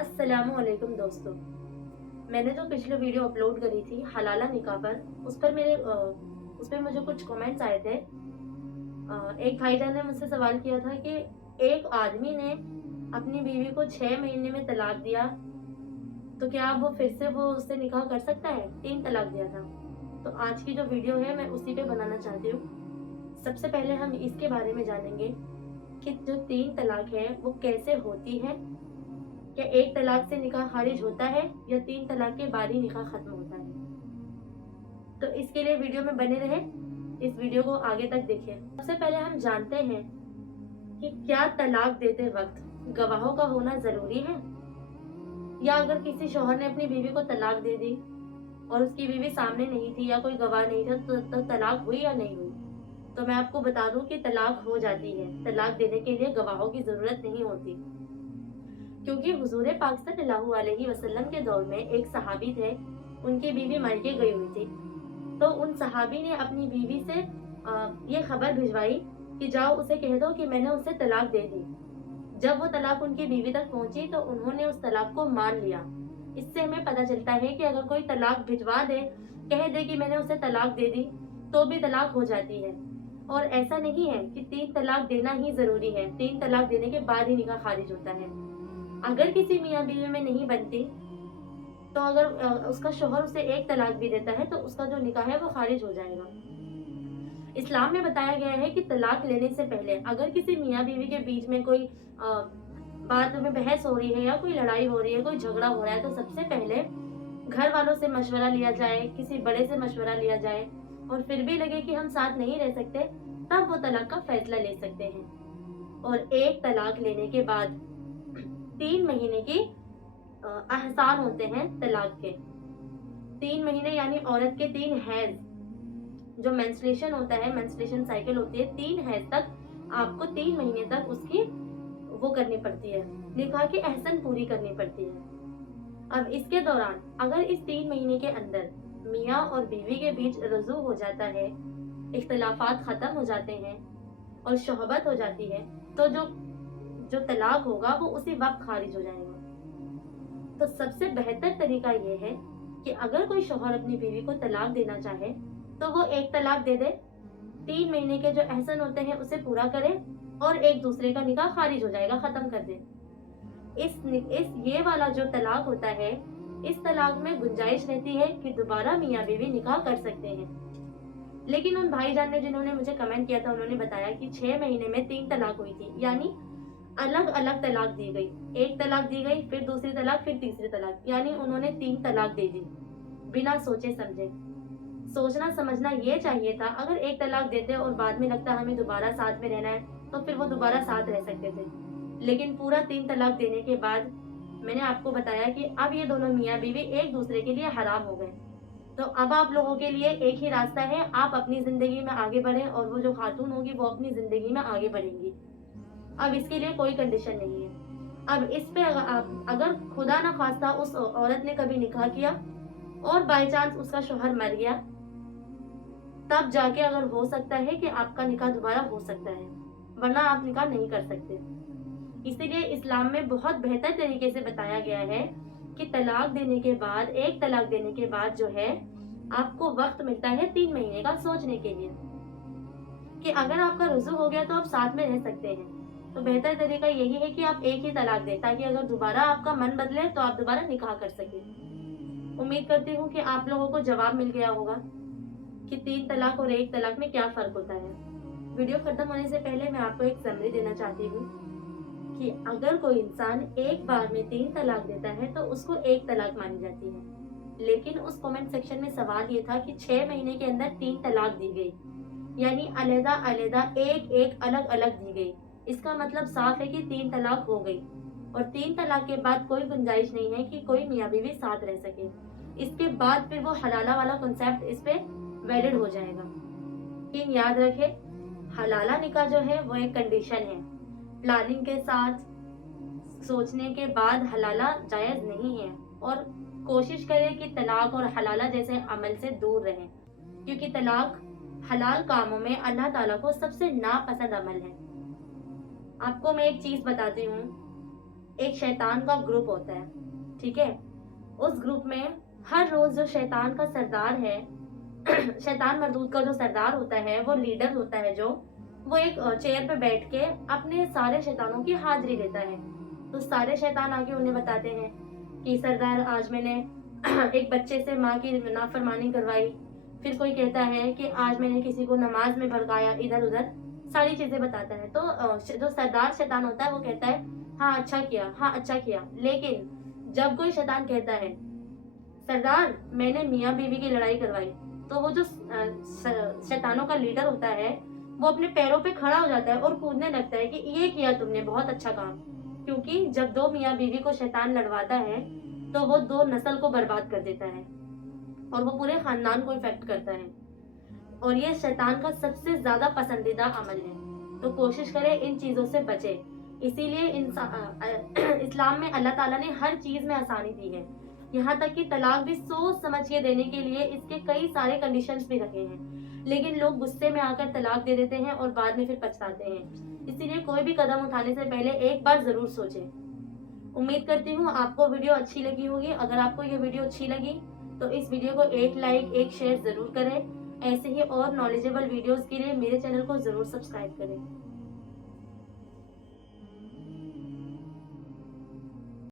अस्सलामु अलैकुम दोस्तों। मैंने जो पिछले वीडियो अपलोड करी थी हलाला निकाह पर, उस पर मुझे कुछ कमेंट्स आए थे। एक भाईजान ने मुझसे सवाल किया था कि एक आदमी ने अपनी बीवी को 6 महीने में तलाक दिया, तो क्या अब वो फिर से वो उससे निकाह कर सकता है? 3 तलाक दिया था। तो आज की जो वीडियो है मैं उसी पे बनाना चाहती हूँ। सबसे पहले हम इसके बारे में जानेंगे कि जो 3 तलाक है वो कैसे होती है। क्या 1 तलाक से निकाह खारिज होता है या 3 तलाक के बाद ही निकाह खत्म होता है? तो इसके लिए वीडियो में बने रहे, इस वीडियो को आगे तक देखें। सबसे पहले हम जानते हैं कि क्या तलाक देते वक्त गवाहों का होना जरूरी है, या अगर किसी शौहर ने अपनी बीवी को तलाक दे दी और उसकी बीवी सामने नहीं थी या कोई गवाह नहीं था, तो तलाक हुई या नहीं हुई? तो मैं आपको बता दूं कि तलाक हो जाती है। तलाक देने के लिए गवाहों की जरूरत नहीं होती, क्योंकि हुजूर पाक सल्लल्लाहु अलैहि वसल्लम के दौर में एक सहाबी थे, उनकी बीवी मर के गई हुई थी। तो उन सहाबी ने अपनी बीवी से ये खबर भिजवाई कि जाओ उसे कह दो कि मैंने उसे तलाक दे दी। जब वो तलाक उनकी बीवी तक पहुंची तो उन्होंने उस तलाक को मान लिया। इससे हमें पता चलता है कि अगर कोई तलाक भिजवा दे, कह दे कि मैंने उसे तलाक दे दी, तो भी तलाक हो जाती है। और ऐसा नहीं है कि 3 तलाक देना ही जरूरी है, 3 तलाक देने के बाद ही निकाह खारिज होता है। अगर किसी मियाँ बीवी में नहीं बनती, तो अगर उसका शोहर उसे 1 तलाक भी देता है तो उसका जो निकाह है वो खारिज हो जाएगा। इस्लाम में बताया गया है कि तलाक लेने से पहले अगर किसी मियाँ बीवी के बीच में कोई बात में बहस हो रही है या कोई लड़ाई हो रही है, कोई झगड़ा हो रहा है, तो सबसे पहले घर वालों से मशवरा लिया जाए, किसी बड़े से मशवरा लिया जाए, और फिर भी लगे कि हम साथ नहीं रह सकते, तब वो तलाक का फैसला ले सकते हैं। और 1 तलाक लेने के बाद 3 महीने की एहसान होते हैं तलाक के। 3 महीने यानी औरत के 3 हैज, जो मेंस्ट्रुएशन होता है, मेंस्ट्रुएशन साइकिल होती है, 3 हैज तक आपको 3 महीने तक उसकी वो करनी पड़ती है, निकाह की एहसन पूरी करनी पड़ती है। अब इसके दौरान अगर इस 3 महीने के अंदर मियाँ और बीवी के बीच रजू हो जाता है, इख्तिलाफात खत्म हो जाते हैं और शोहबत हो जाती है, तो जो जो तलाक होगा वो उसी वक्त खारिज हो जाएगा। तो सबसे बेहतर तरीका ये है कि अगर कोई शौहर अपनी बीवी को तलाक देना चाहे तो वो 1 तलाक दे दे, 3 महीने के जो एहसन होते हैं उसे पूरा करे और एक दूसरे का निकाह खारिज हो जाएगा, खत्म कर दे। इस ये वाला जो तलाक होता है, इस तलाक में गुंजाइश रहती है कि दोबारा मियाँ बीवी निकाह कर सकते हैं। लेकिन उन भाईजान ने जिन्होंने मुझे कमेंट किया था, उन्होंने बताया कि 6 महीने में 3 तलाक हुई थी, यानी अलग अलग तलाक दी गई। 1 तलाक दी गई, फिर दूसरी तलाक, फिर तीसरी तलाक, यानी उन्होंने 3 तलाक दे दी बिना सोचे समझे। सोचना समझना ये चाहिए था। अगर 1 तलाक देते और बाद में लगता हमें दोबारा साथ में रहना है, तो फिर वो दोबारा साथ रह सकते थे। लेकिन पूरा 3 तलाक देने के बाद मैंने आपको बताया कि अब ये दोनों मियाँ बीवी एक दूसरे के लिए हराम हो गए। तो अब आप लोगों के लिए एक ही रास्ता है, आप अपनी जिंदगी में आगे बढ़े और वो जो खातून होगी वो अपनी जिंदगी में आगे बढ़ेंगी। अब इसके लिए कोई कंडीशन नहीं है। अब इस पे अगर खुदा ना खास्ता उस औरत ने कभी निकाह किया और बाय चांस उसका शौहर मर गया, तब जाके अगर हो सकता है कि आपका निकाह दोबारा हो सकता है, वरना आप निकाह नहीं कर सकते। इसीलिए इस्लाम में बहुत बेहतर तरीके से बताया गया है कि तलाक देने के बाद, 1 तलाक देने के बाद जो है, आपको वक्त मिलता है 3 महीने का सोचने के लिए कि अगर आपका रुजू हो गया तो आप साथ में रह सकते हैं। तो बेहतर तरीका यही है कि आप एक ही तलाक दें, ताकि अगर दोबारा आपका मन बदले तो आप दोबारा निकाह कर सकें। उम्मीद करती हूँ कि आप लोगों को जवाब मिल गया होगा कि 3 तलाक और 1 तलाक में क्या फर्क होता है। वीडियो खत्म होने से पहले मैं आपको एक समरी देना चाहती हूँ कि अगर कोई इंसान एक बार में 3 तलाक देता है तो उसको 1 तलाक मानी जाती है। लेकिन उस कमेंट सेक्शन में सवाल ये था कि 6 महीने के अंदर 3 तलाक दी गई, यानी अलग अलग एक अलग अलग दी गई। इसका मतलब साफ है कि 3 तलाक हो गई और 3 तलाक के बाद कोई गुंजाइश नहीं है कि कोई मियाँ बीवी साथ रह सके। इसके बाद फिर वो हलाला वाला कॉन्सेप्ट इस पे वैलिड हो जाएगा। लेकिन याद रखे, हलाला निकाह जो है वो एक कंडीशन है। प्लानिंग के साथ सोचने के बाद हलाला जायज नहीं है, और कोशिश करें कि तलाक और हलाला जैसे अमल से दूर रहें, क्योंकि तलाक हलाल कामों में अल्लाह ताला को सबसे नापसंद अमल है। आपको मैं एक चीज बताती हूँ, एक शैतान का ग्रुप होता है, ठीक है। उस ग्रुप में हर रोज जो शैतान का सरदार है शैतान मरदूद का जो सरदार होता है, वो लीडर होता है जो, वो एक चेयर पे बैठ के अपने सारे शैतानों की हाजिरी लेता है। तो सारे शैतान आके उन्हें बताते हैं कि सरदार आज मैंने एक बच्चे से माँ की नाफरमानी करवाई। फिर कोई कहता है कि आज मैंने किसी को नमाज में भड़काया, इधर उधर सारी चीजें बताता है। तो जो सरदार शैतान होता है वो कहता है हाँ अच्छा किया, हाँ अच्छा किया। लेकिन जब कोई शैतान कहता है सरदार मैंने मियाँ बीवी की लड़ाई करवाई, तो वो जो शैतानों का लीडर होता है वो अपने पैरों पे खड़ा हो जाता है और कूदने लगता है कि ये किया तुमने, बहुत अच्छा काम। क्योंकि जब दो मियाँ बीवी को शैतान लड़वाता है तो वो दो नस्ल को बर्बाद कर देता है और वो पूरे खानदान को इफेक्ट करता है, और ये शैतान का सबसे ज्यादा पसंदीदा अमल है। तो कोशिश करें इन चीजों से बचे। इसीलिए इस्लाम में अल्लाह ताला ने हर चीज में आसानी दी है, यहाँ तक कि तलाक भी सोच समझ के देने के लिए इसके कई सारे कंडीशंस भी रखे हैं। लेकिन लोग गुस्से में आकर तलाक दे देते हैं और बाद में फिर पछताते हैं। इसीलिए कोई भी कदम उठाने से पहले एक बार जरूर सोचें। उम्मीद करती हूँ आपको वीडियो अच्छी लगी होगी। अगर आपको ये वीडियो अच्छी लगी तो इस वीडियो को एक लाइक, एक शेयर जरूर करें। ऐसे ही और नॉलेजेबल वीडियोस के लिए मेरे चैनल को जरूर सब्सक्राइब करें।